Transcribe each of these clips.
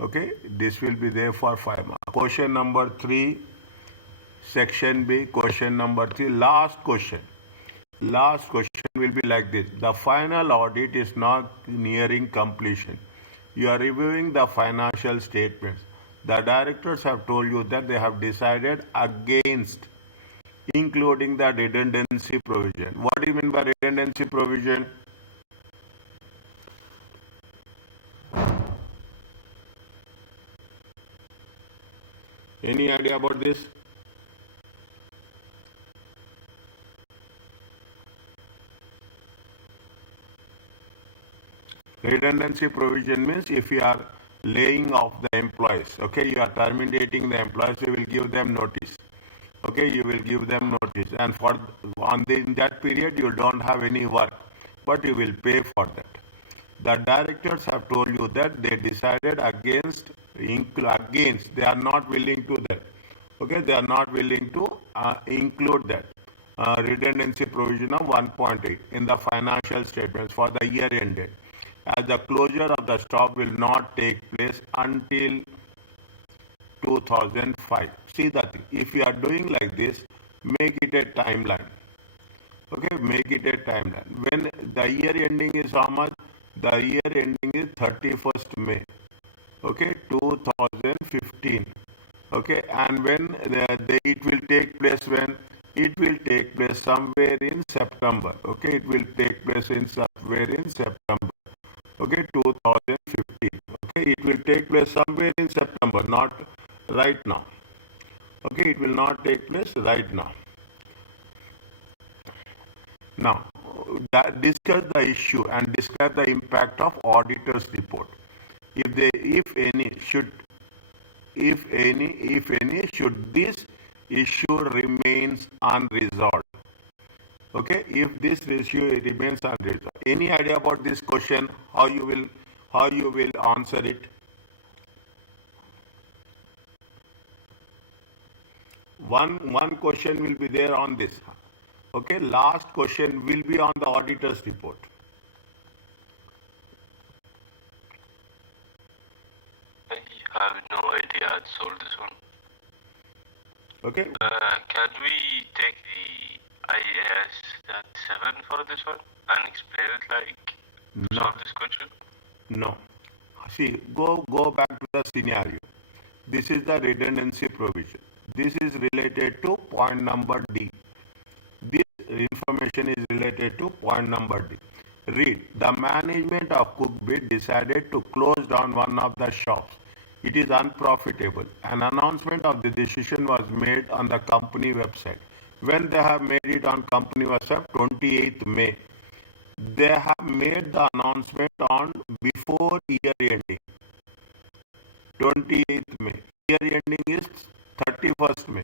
Okay, this will be there for 5 marks. Question number 3, section B, question number 3, last question. Last question will be like this. The final audit is not nearing completion. You are reviewing the financial statements. The directors have told you that they have decided against including the redundancy provision. What do you mean by redundancy provision? Any idea about this? Redundancy provision means if you are laying off the employees, okay, you are terminating the employees, you will give them notice. Okay, you will give them notice, and in that period you don't have any work, but you will pay for that. The directors have told you that they decided against, they are not willing to that. Okay, they are not willing to include that redundancy provision of 1.8 in the financial statements for the year ended, as the closure of the shop will not take place until 2005. See that if you are doing like this, make it a timeline. Okay, make it a timeline. When the year ending is how much? The year ending is 31st May. Okay, 2015. Okay, and when it will take place, when it will take place somewhere in September. Okay, it will take place in somewhere in September. Okay, 2015. Okay, it will take place somewhere in September, not right now. Okay, it will not take place right now. Now, discuss the issue and describe the impact of auditor's report. If any, should this issue remains unresolved. Okay, if this issue remains unresolved. Any idea about this question? How you will answer it? One question will be there on this. Okay, last question will be on the auditor's report. I have no idea. I solved this one. Okay. Can we take the IAS that 7 for this one and explain it like No. solve this question? No. See, go back to the scenario. This is the redundancy provision. This is related to point number D. This information is related to point number D. Read, the management of Cookbit decided to close down one of the shops. It is unprofitable. An announcement of the decision was made on the company website. When they have made it on company website, 28th May. They have made the announcement on before year ending. 28th May. Year ending is 31st May.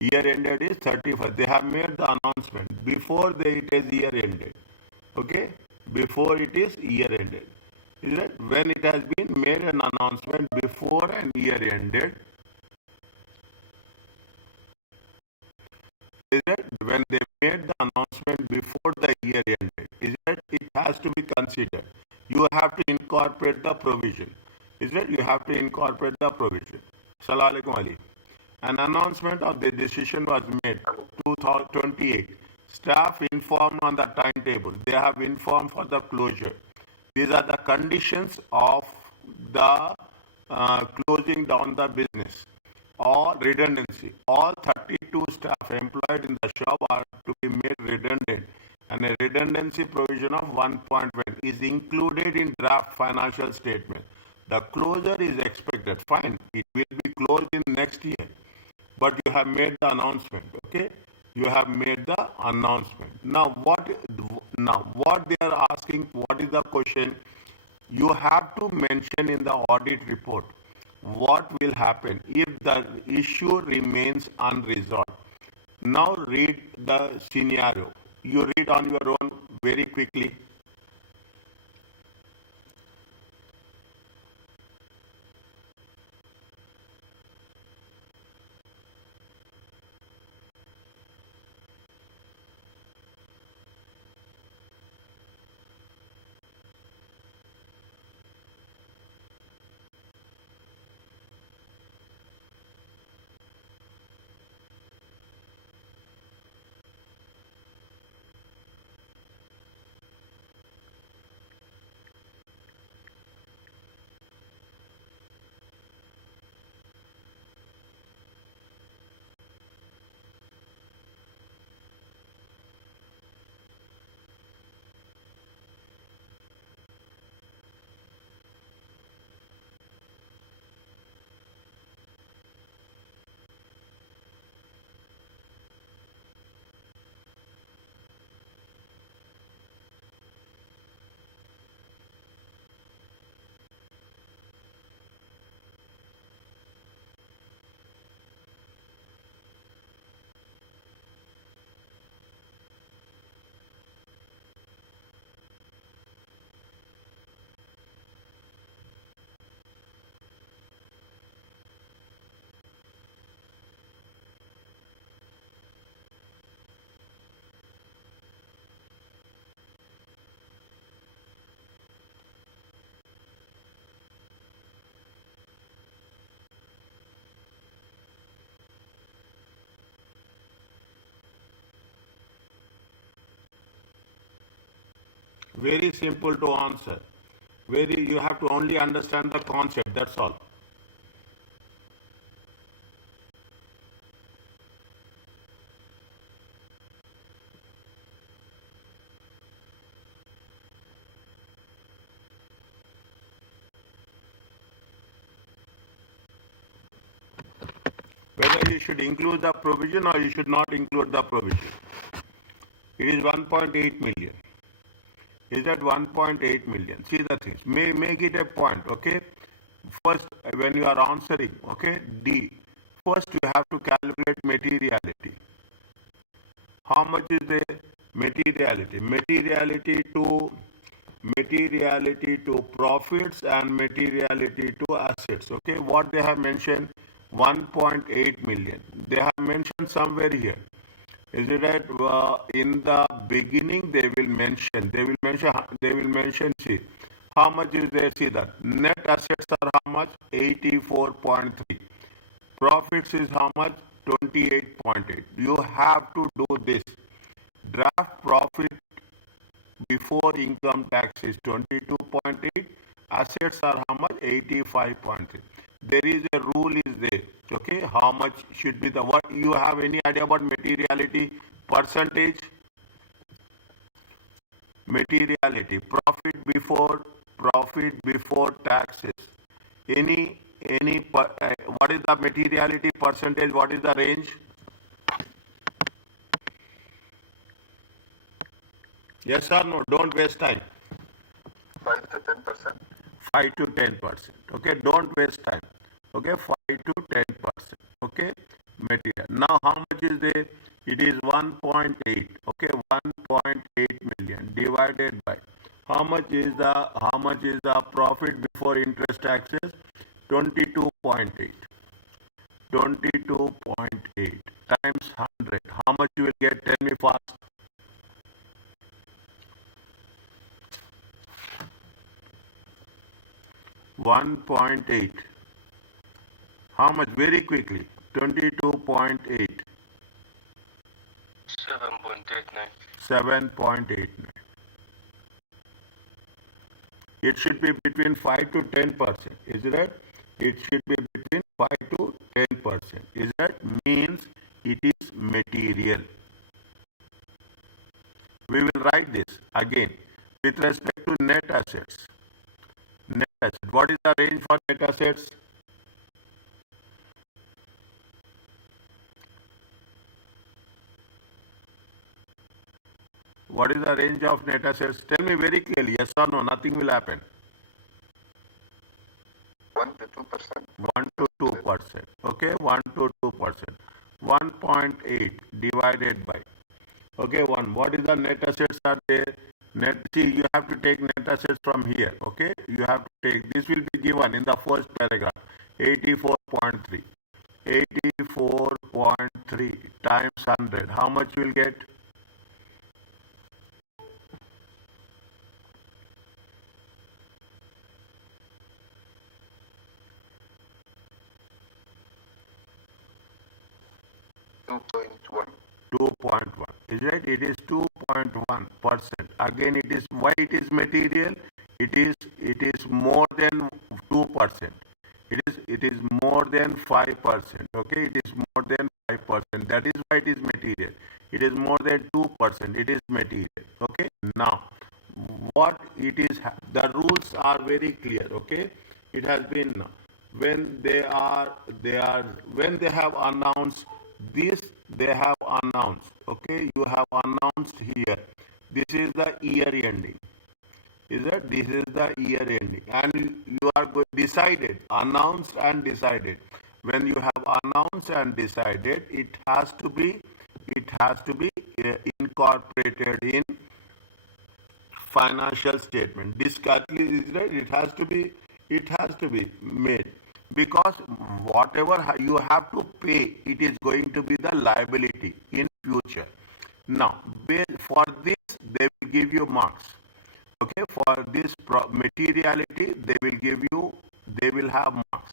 Year ended is 31st. They have made the announcement before it is year ended. Okay? Before it is year ended. Is it? When it has been made an announcement before and year ended, is it? When they made the announcement before the year ended, is it? It has to be considered. You have to incorporate the provision. Is it? You have to incorporate the provision. Assalamu alaikum Ali. An announcement of the decision was made 2028. Staff informed on the timetable. They have informed for the closure. These are the conditions of the closing down the business or redundancy. All 32 staff employed in the shop are to be made redundant, and a redundancy provision of 1.1 is included in draft financial statement. The closure is expected. Fine, it will be closed in next year, but you have made the announcement. Okay, you have made the announcement. Now what they are asking? What is the question? You have to mention in the audit report what will happen if the issue remains unresolved. Now read the scenario. You read on your own very quickly. Very simple to answer. You have to only understand the concept, that's all. Whether you should include the provision or you should not include the provision. It is 1.8 million. Is that 1.8 million? See the things. Make it a point, okay? First, when you are answering, okay, D. First, you have to calculate materiality. How much is the materiality? Materiality to profits and materiality to assets. Okay, what they have mentioned, 1.8 million. They have mentioned somewhere here. Is it that in the beginning they will mention, see, how much is there? See that net assets are how much? 84.3. Profits is how much? 28.8. You have to do this. Draft profit before income tax is 22.8. Assets are how much? 85.3. There is a rule is there. Okay, how much should be the what? You have any idea about materiality percentage? Materiality profit before taxes. What is the materiality percentage? What is the range? Yes or no? Don't waste time. 5 to 10%. 5 to 10%. Okay, don't waste time. Okay, 5 to 10%. Okay, material. Now, how much is there? It is 1.8. Okay, 1.8 million divided by how much is the profit before interest taxes? 22.8. 22.8 times 100. How much you will get? Tell me fast. 1.8. How much? Very quickly. 22.8. 7.89. 7.89. It should be between 5 to 10%. Is that? It should be between 5 to 10%. Is that? Means it is material. We will write this again with respect to net assets. Net assets. What is the range for net assets? What is the range of net assets? Tell me very clearly, yes or no, nothing will happen. 1 to 2%. 1 to 2%. Okay, 1 to 2%. 1.8 divided by. Okay, 1. What is the net assets are there? See, you have to take net assets from here. Okay, you have to take, this will be given in the first paragraph. 84.3. 84.3 times 100. How much you will get? 2.1. 2.1. Is right? It is 2.1%. Again, it is why it is material. It is more than 2%. It is more than 5%. Okay, it is more than 5%. That is why it is material. It is more than 2%. It is material. Okay. Now, what it is, the rules are very clear. Okay, it has been when when they have announced this, they have announced. Okay, you have announced here. This is the year ending. Is that this is the year ending, and you are decided, announced and decided. When you have announced and decided, it has to be incorporated in financial statement. This calculation is right. It has to be made, because whatever you have to pay, it is going to be the liability in future. Now, for this they will give you marks. Okay, for this materiality they will have marks.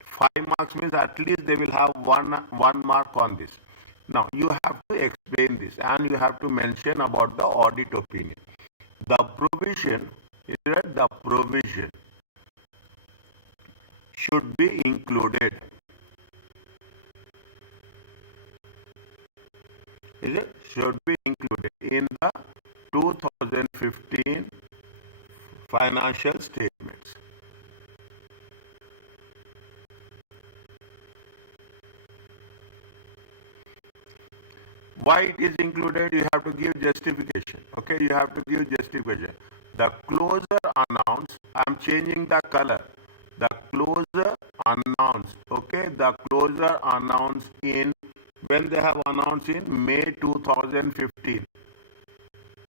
5 marks means at least they will have one mark on this. Now you have to explain this, and you have to mention about the audit opinion. the provision, is that the provision should be included. Is it? Should be included in the 2015 financial statements. Why it is included? You have to give justification. Okay, you have to give justification. The closer announced, I'm changing the color. The closer announced, okay, the closer announced in, when they have announced in May 2015.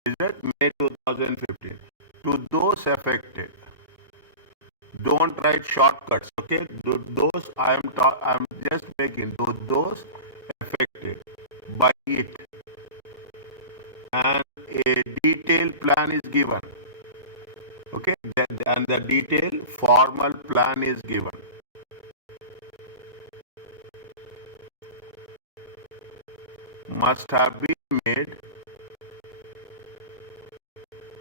Is it May 2015? To those affected, don't write shortcuts, okay? Those I'm just making those affected by it, and a detailed plan is given, okay? And the detailed formal plan is given. Must have been made,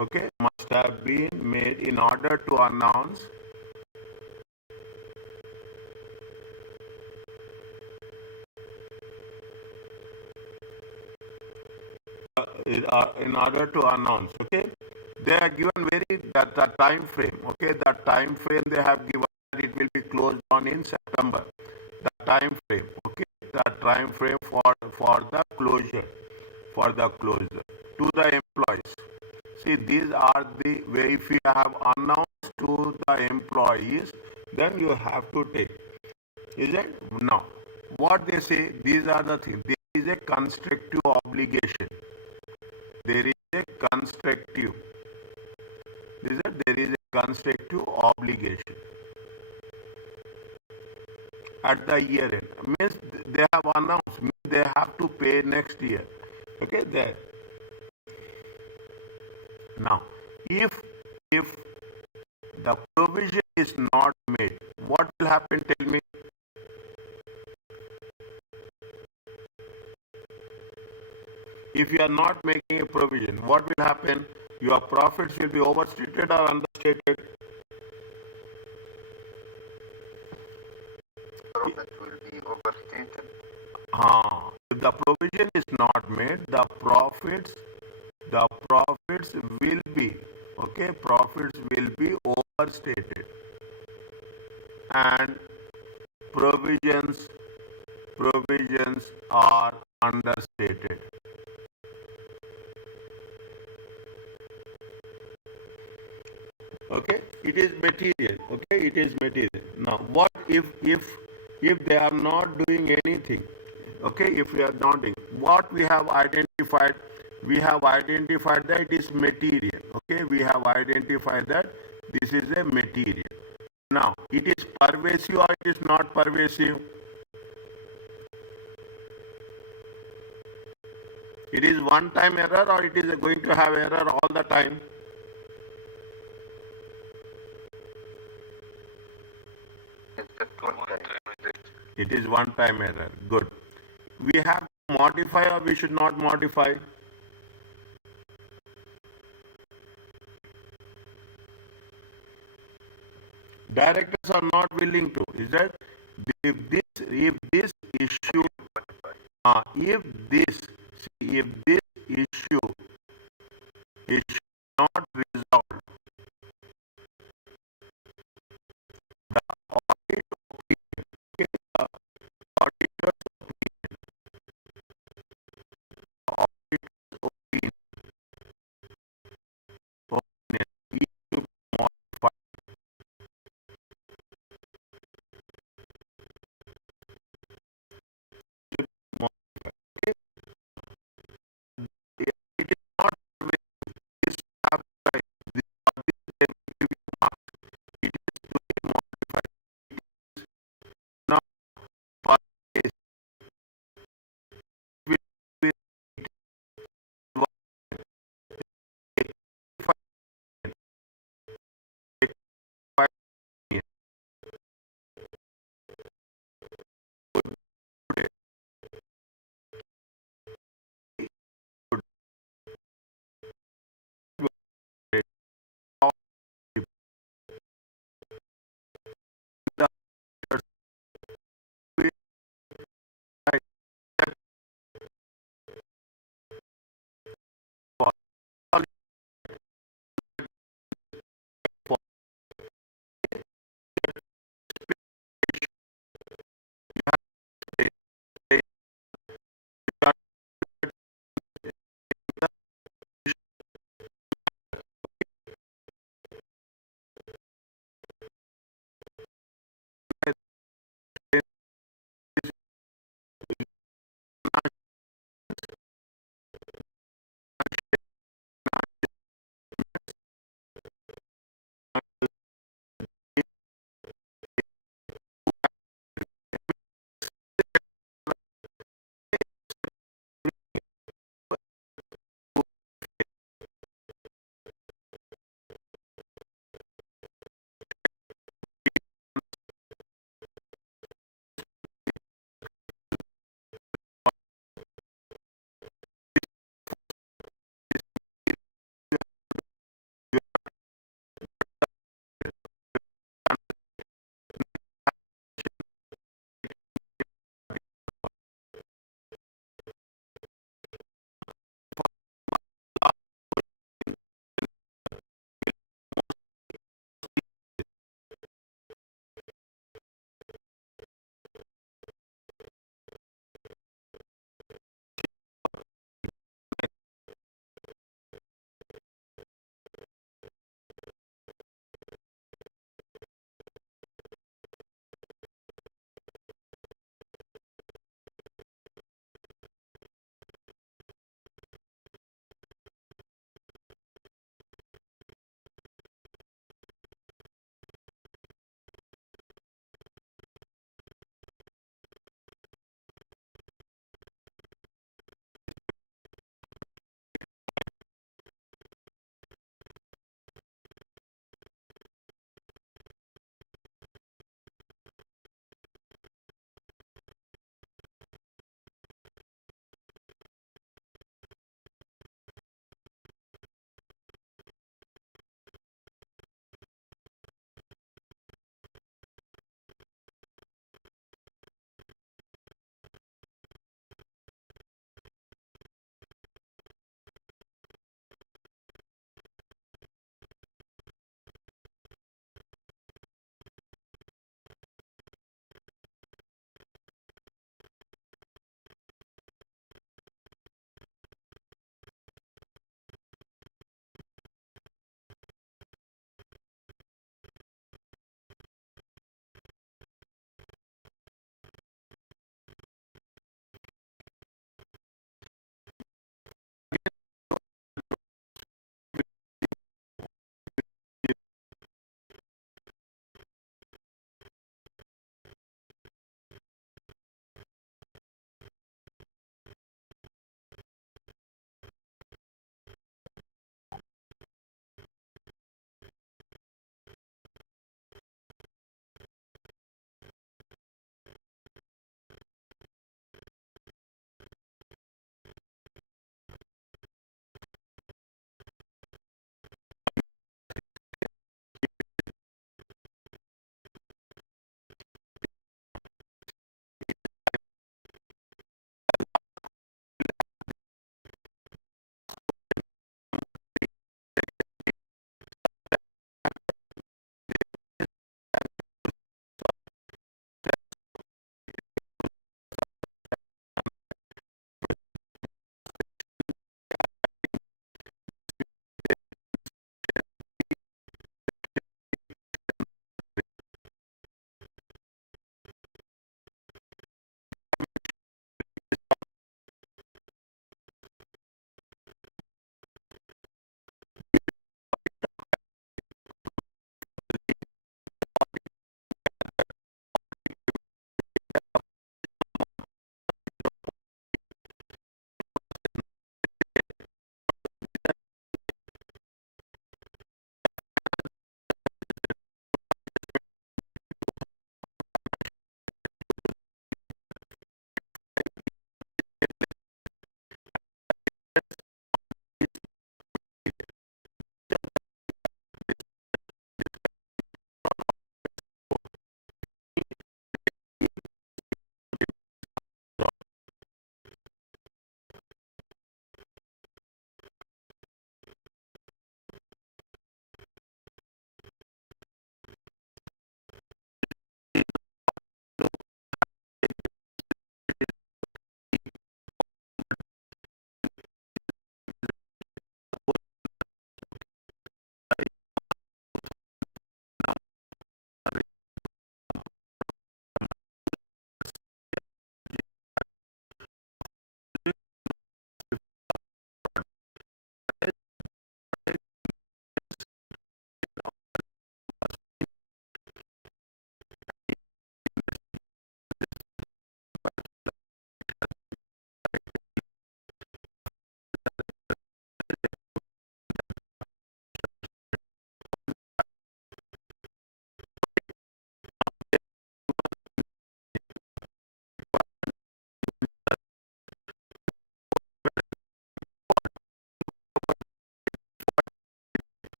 okay? Must have been made in order to announce in order to announce, okay? They are given the time frame, okay? The time frame they have given, it will be closed on in September. The time frame, okay? The time frame for the closure, to the employees. See, these are the way. If you have announced to the employees, then you have to take. Is it? Now, what they say, these are the things. There is a constructive obligation. There is a constructive. There is a constructive obligation at the year end. Means they have announced, means they have to pay next year. Okay, there. Now, if the provision is not made, what will happen? Tell me. If you are not making a provision, what will happen? Your profits will be overstated or understated. Profit will be overstated. If the provision is not made, the profits will be, okay, profits will be overstated, and provisions are understated. Okay, it is material. Okay, it is material. Now, what if they are not doing anything? Okay, if we are not doing, what we have identified? We have identified that it is material. Okay, we have identified that this is a material. Now, it is pervasive or it is not pervasive? It is one time error or it is going to have error all the time? It's just one time. It is one time error. Good. We have to modify or we should not modify? Directors are not willing to. Is that if this issue, if this issue is not resolved, the audit opinion, okay, the auditor's opinion is to be modified. Okay? It is not this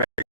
effect